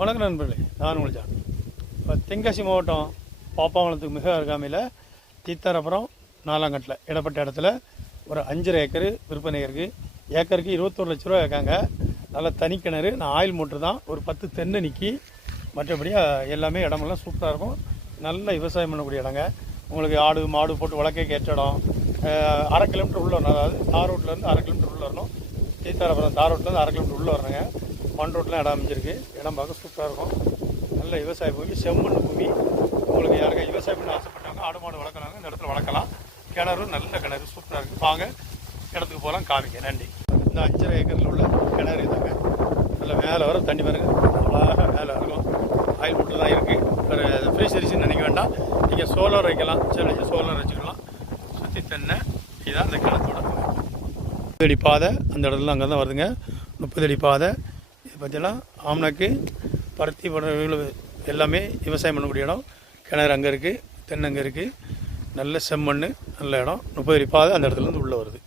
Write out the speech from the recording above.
வணக்கம் நண்பர்களே, நான் உங்கள் ஜான். இப்போ தென்காசி மாவட்டம் பாப்பாங்குளத்துக்கு மிக அருகாமையில் தீத்தாரப்புறம் 4ஆம் கட்டில் இடப்பட்ட இடத்துல ஒரு 5.5 ஏக்கர் விற்பனை இருக்குது. ஏக்கருக்கு 21 லட்ச ரூபா கேட்காங்க. நல்ல தனிக்கிணறு, நான் ஆயில் மோட்ரு தான். ஒரு 10 தென்னை நிற்கி, மற்றபடியாக எல்லாமே இடமெல்லாம் சூப்பராக இருக்கும். நல்ல விவசாயம் பண்ணக்கூடிய இடங்க. உங்களுக்கு ஆடு மாடு போட்டு வளர்க்க ஏற்ற இடம். 1/2 கிலோமீட்டர் உள்ளே வரணும். அதாவது தார் ரோட்லேருந்து 1/2 கிலோமீட்டர் உள்ளே வரணும். தீத்தாரப்புறம் தார் ரோட்லேருந்து 1/2 கிலோமீட்டர் உள்ளே வரணுங்க. மண் ரோட்லாம் இடம் அமைஞ்சிருக்கு. இடம் பார்க்க சூப்பராக இருக்கும். நல்ல விவசாய பூமி, செம்மண் பூமி. உங்களுக்கு யாருக்கா விவசாயம் பண்ண ஆசைப்பட்டவங்க ஆடு மாடு வளர்க்குறாங்க, இந்த இடத்துல வளர்க்கலாம். கிணறு நல்ல கிணறு, சூப்பராக இருக்குது. வாங்க இடத்துக்கு போகலாம், காமிங்க. நன்றி. இந்த 5.5 ஏக்கரில் உள்ள கிணறு இதாங்க. நல்ல மேலே வர தண்ணி பாருங்க, அழகாக மேலே இருக்கும். ஆயில் மட்டும் தான் இருக்குது. ஒரு ஃப்ரீ சர்வீஸ்ன்னு நினைக்க வேண்டாம். நீங்கள் சோலார் வைக்கலாம், சரி சோலார் வச்சுக்கலாம். சுற்றி தென்னை. இதுதான் அந்த கிணத்தோட 30 அடி பாதை. அந்த இடத்துல அங்கே தான் வருதுங்க. 30 அடி பாதை. இது பார்த்தீங்கன்னா ஆம்னாக்கு பருத்தி போன்ற எல்லாமே விவசாயம் பண்ணக்கூடிய இடம். கிணறு அங்கே இருக்குது, தென்னை அங்கே இருக்குது. நல்ல செம்மண், நல்ல இடம். 30 அடி பாதை அந்த இடத்துலேருந்து உள்ளே வருது.